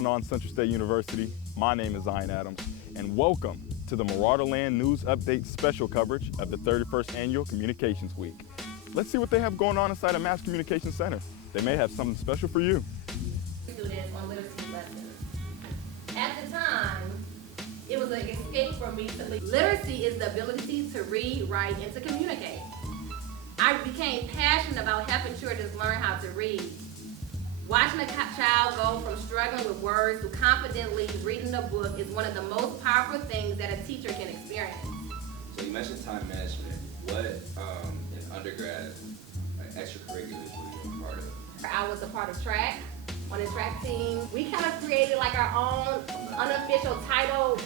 going on, Central State University? My name is Zion Adams, and welcome to the Marauder Land News Update special coverage of the 31st Annual Communications Week. Let's see what they have going on inside a Mass Communication Center. They may have something special for you. Students on literacy lessons. At the time, it was an escape for me to leave. Literacy is the ability to read, write, and to communicate. I became passionate about helping children learn how to read. Watching a child go from struggling with words to confidently reading a book is one of the most powerful things that a teacher can experience. So you mentioned time management. What in undergrad, like extracurriculars were you a part of? I was a part of track, on the track team. We kind of created like our own unofficial title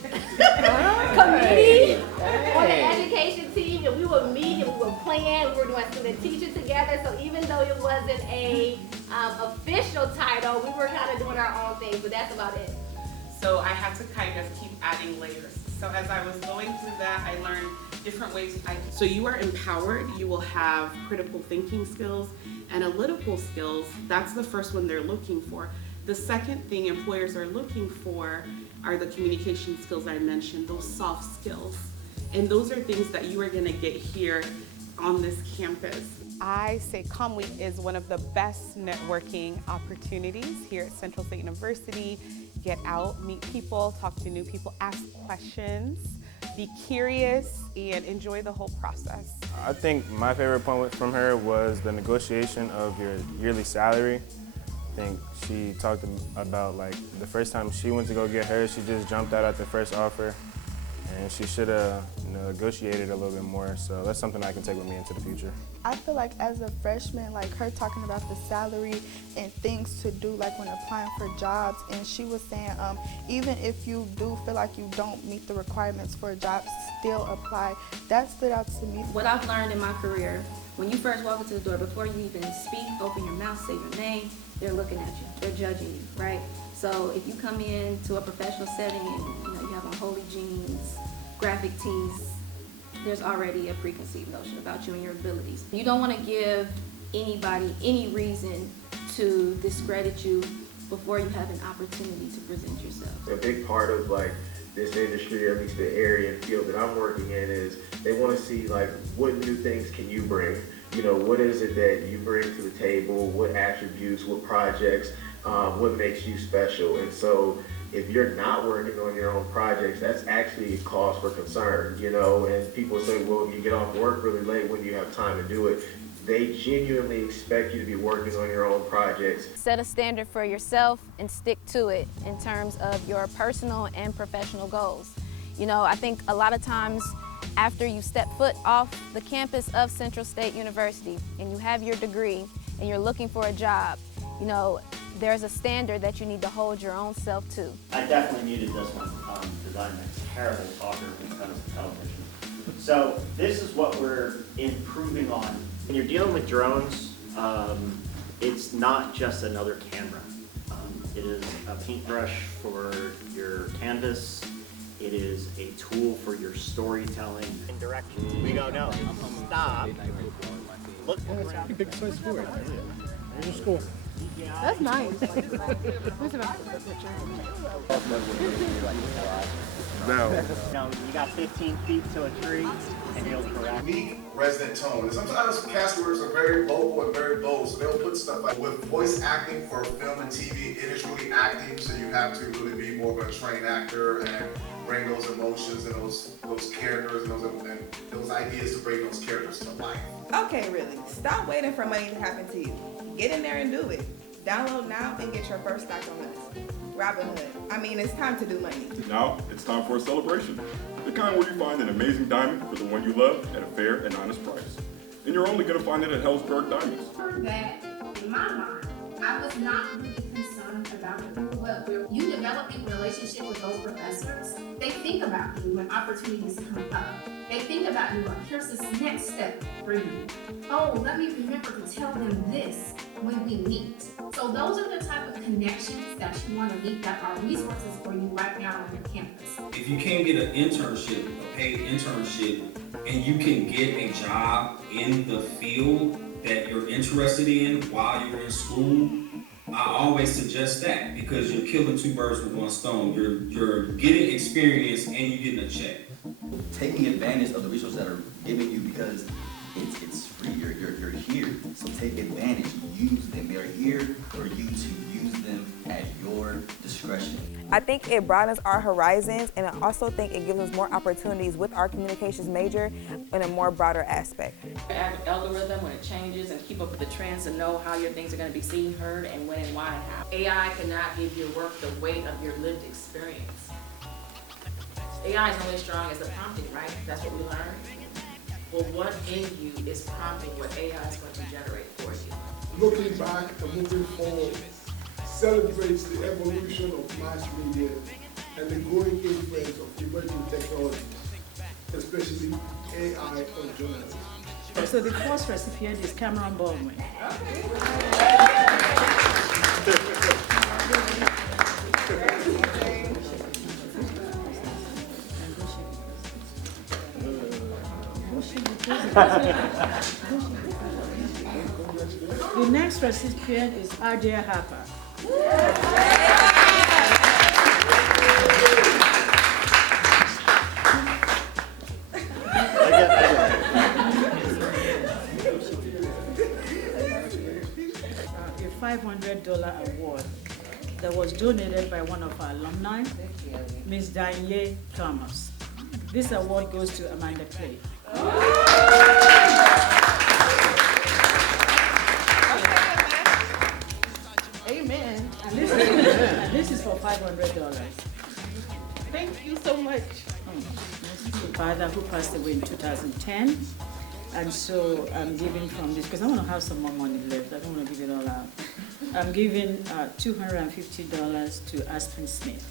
committee on the education team, and we would meet and we would plan. We were doing student teacher together, so even though it wasn't a official title, we were kind of doing our own thing, but that's about it. So I had to kind of keep adding layers. So as I was going through that, I learned different ways. So you are empowered, you will have critical thinking skills, analytical skills. That's the first one they're looking for. The second thing employers are looking for are the communication skills I mentioned, those soft skills. And those are things that you are gonna get here on this campus. I say Com Week is one of the best networking opportunities here at Central State University. Get out, meet people, talk to new people, ask questions, be curious, and enjoy the whole process. I think my favorite point from her was the negotiation of your yearly salary. I think she talked about like the first time she went to go get hers, she just jumped out at the first offer. And she should have negotiated a little bit more, so that's something I can take with me into the future. I feel like as a freshman, like her talking about the salary and things to do like when applying for jobs, and she was saying even if you do feel like you don't meet the requirements for a job, still apply. That stood out to me. What I've learned in my career, when you first walk into the door, before you even speak, open your mouth, say your name, they're looking at you, they're judging you, right? So if you come in to a professional setting and you have on holy jeans, graphic tees, there's already a preconceived notion about you and your abilities. You don't want to give anybody any reason to discredit you before you have an opportunity to present yourself. A big part of like this industry, or at least the area and field that I'm working in, is they want to see like what new things can you bring? You know, what is it that you bring to the table? What attributes, what projects, what makes you special? And so if you're not working on your own projects, that's actually a cause for concern, you know, and people say, well, you get off work really late when you have time to do it. They genuinely expect you to be working on your own projects. Set a standard for yourself and stick to it in terms of your personal and professional goals. You know, I think a lot of times after you step foot off the campus of Central State University and you have your degree and you're looking for a job, you know, there's a standard that you need to hold your own self to. I definitely needed this one because I'm a terrible talker when it comes to television. So this is what we're improving on. When you're dealing with drones, it's not just another camera. It is a paintbrush for your canvas. It is a tool for your storytelling. In directions. We go, no, stop. Look around. Big size story. There's your score. That's nice. No. You got 15 feet to a tree, and you'll correct. Unique resident tone. And sometimes cast members are very vocal and very bold, so they'll put stuff like with voice acting for film and TV, it is really acting, so you have to really be more of a trained actor and bring those emotions and those characters and those ideas to bring those characters to life. Okay, really. Stop waiting for money to happen to you. Get in there and do it. Download now and get your first stock on us. Robinhood. I mean, it's time to do money. Now, it's time for a celebration. The kind where you find an amazing diamond for the one you love at a fair and honest price. And you're only going to find it at Hellsberg Diamonds. That, in my mind, I was not really concerned about it. But when you develop a relationship with those professors, they think about you when opportunities come up. They think about you like, here's this next step for you. Oh, let me remember to tell them this when we meet. So those are the type of connections that you want to meet that are resources for you right now on your campus. If you can't get an internship, a paid internship, and you can get a job in the field that you're interested in while you're in school, I always suggest that because you're killing two birds with one stone. You're getting experience and you're getting a check. Taking advantage of the resources that are given you because it's free. You're here, so take advantage. Use them. They're here for you to use them at your discretion. I think it broadens our horizons, and I also think it gives us more opportunities with our communications major in a more broader aspect. Algorithm, when it changes, and keep up with the trends and know how your things are going to be seen, heard, and when and why and how. AI cannot give your work the weight of your lived experience. AI is only strong as the prompting, right? That's what we learned. Well, what in you is prompting what AI is going to generate for you? Looking back and moving forward celebrates the evolution of mass media and the growing influence of emerging technologies, especially AI on journalism. So the first recipient is Cameron Baldwin. The next recipient is Ardia Harper. A $500 award that was donated by one of our alumni, Ms. Danye Thomas. This award goes to Amanda Clay. Amen. And this is for $500. Thank you so much. My father who passed away in 2010. And so I'm giving from this, because I want to have some more money left. I don't want to give it all out. I'm giving $250 to Aspen Smith.